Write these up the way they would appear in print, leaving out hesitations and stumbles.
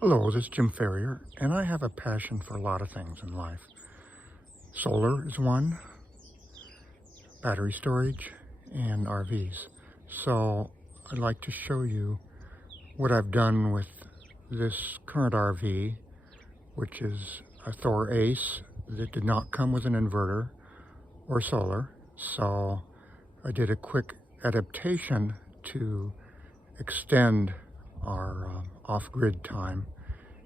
Hello, this is Jim Ferrier, and I have a passion for a lot of things in life. Solar is one, battery storage, and RVs. So I'd like to show you what I've done with this current RV, which is a Thor Ace that did not come with an inverter or solar. So I did a quick adaptation to extend our off-grid time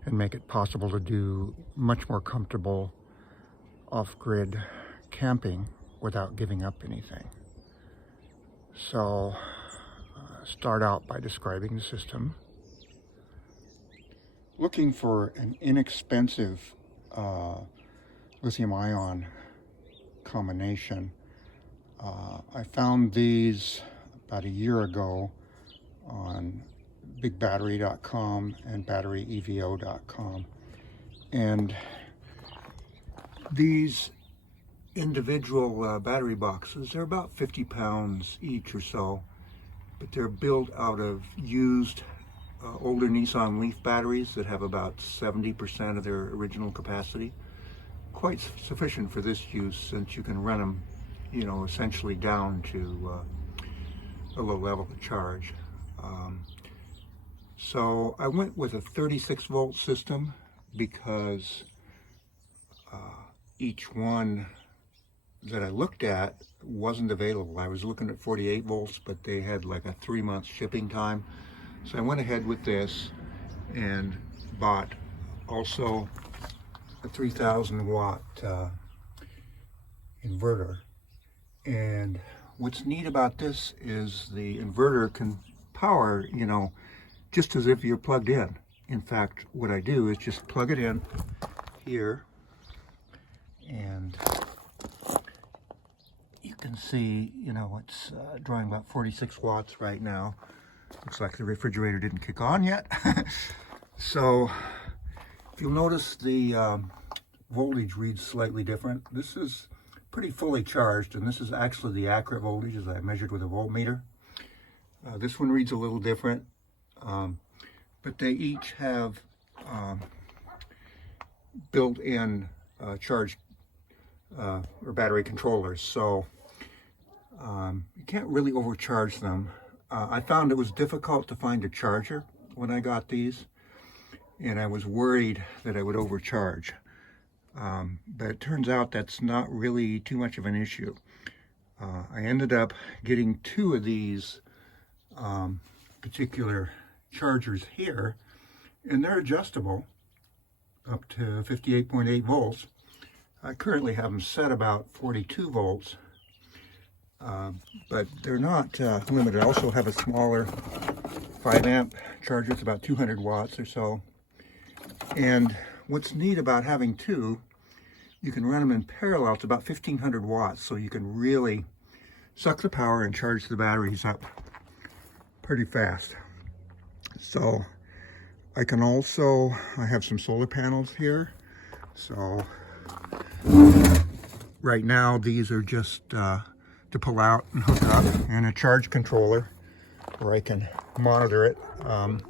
and make it possible to do much more comfortable off-grid camping without giving up anything. So start out by describing the system. Looking for an inexpensive lithium-ion combination. I found these about a year ago on bigbattery.com and batteryevo.com, and these individual battery boxes, they're about 50 pounds each or so, but they're built out of used older Nissan Leaf batteries that have about 70% of their original capacity. Quite sufficient for this use, since you can run them, essentially down to a low level of charge. So I went with a 36 volt system because each one that I looked at wasn't available. I was looking at 48 volts, but they had like a 3-month shipping time. So I went ahead with this and bought also a 3000 watt inverter. And what's neat about this is the inverter can power, just as if you're plugged in. In fact, what I do is just plug it in here, and you can see, it's drawing about 46 watts right now. Looks like the refrigerator didn't kick on yet. So if you'll notice, the voltage reads slightly different. This is pretty fully charged, and this is actually the accurate voltage as I measured with a voltmeter. This one reads a little different. But they each have built-in charge or battery controllers, so you can't really overcharge them. I found it was difficult to find a charger when I got these, and I was worried that I would overcharge. But it turns out that's not really too much of an issue. I ended up getting 2 of these particular chargers here, and they're adjustable up to 58.8 volts. I currently have them set about 42 volts, but they're not limited. I also have a smaller 5 amp charger. It's about 200 watts or so. And what's neat about having 2, you can run them in parallel. It's about 1500 watts, so you can really suck the power and charge the batteries up pretty fast. So I have some solar panels here. So right now these are just to pull out and hook up, and a charge controller where I can monitor it.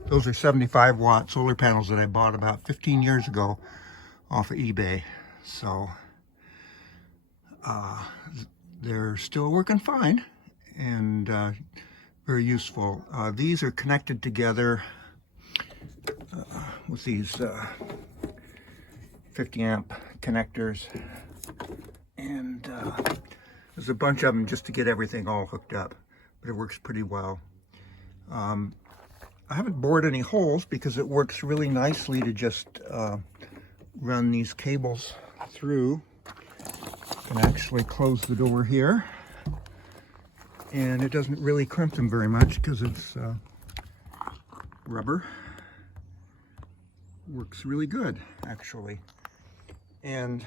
Those are 75 watt solar panels that I bought about 15 years ago off of eBay. So they're still working fine and very useful. These are connected together with these 50 amp connectors, and there's a bunch of them just to get everything all hooked up, but it works pretty well. I haven't bored any holes because it works really nicely to just run these cables through. I can actually close the door here, and it doesn't really crimp them very much because it's rubber. Works really good, actually. And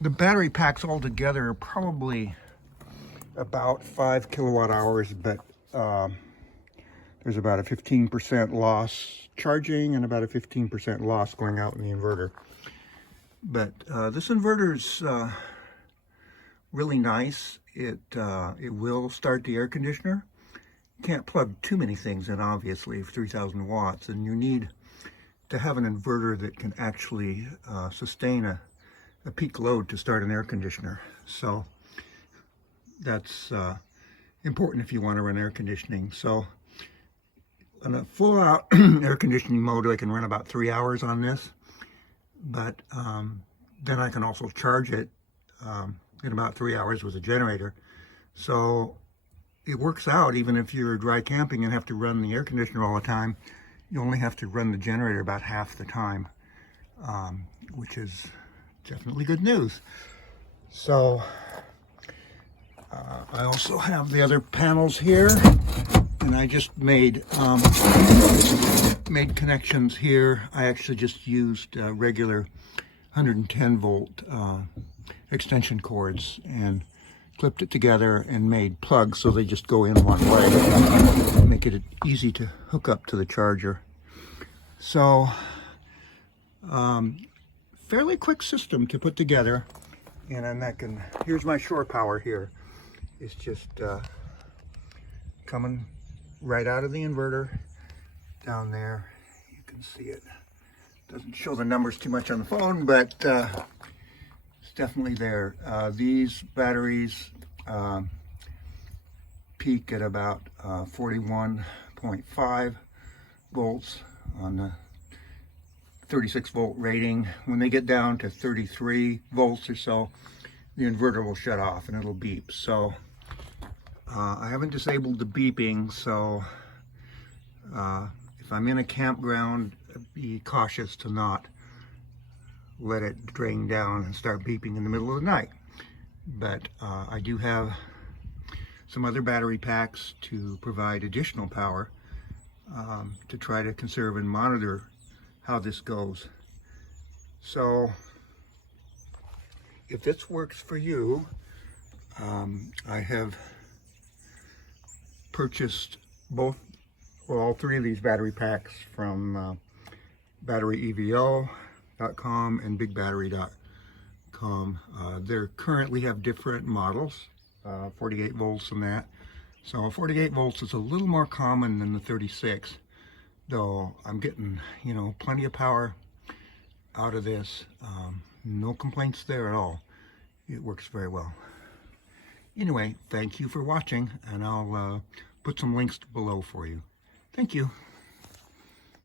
the battery packs all together are probably about 5 kilowatt hours, but there's about a 15% loss charging and about a 15% loss going out in the inverter. But this inverter's really nice. It will start the air conditioner. can't plug too many things in, obviously, for 3,000 watts, and you need to have an inverter that can actually sustain a peak load to start an air conditioner. So that's important if you want to run air conditioning. So on a full out air conditioning mode, I can run about 3 hours on this, but then I can also charge it in about 3 hours with a generator. So it works out. Even if you're dry camping and have to run the air conditioner all the time, you only have to run the generator about half the time, which is definitely good news. So I also have the other panels here, and I just made connections here. I actually just used regular 110 volt extension cords and clipped it together and made plugs so they just go in one way, make it easy to hook up to the charger. So fairly quick system to put together, and then here's my shore power here. It's just coming right out of the inverter down there. You can see it. Doesn't show the numbers too much on the phone, but it's definitely there. These batteries peak at about 41.5 volts on the 36 volt rating. When they get down to 33 volts or so, the inverter will shut off and it'll beep. So I haven't disabled the beeping, so if I'm in a campground, be cautious to not let it drain down and start beeping in the middle of the night. But I do have some other battery packs to provide additional power to try to conserve and monitor how this goes. So if this works for you, I have purchased all three of these battery packs from batteryevo.com and bigbattery.com. They currently have different models, 48 volts and that. So 48 volts is a little more common than the 36, though I'm getting, plenty of power out of this. No complaints there at all. It works very well. Anyway, thank you for watching, and I'll put some links below for you. Thank you.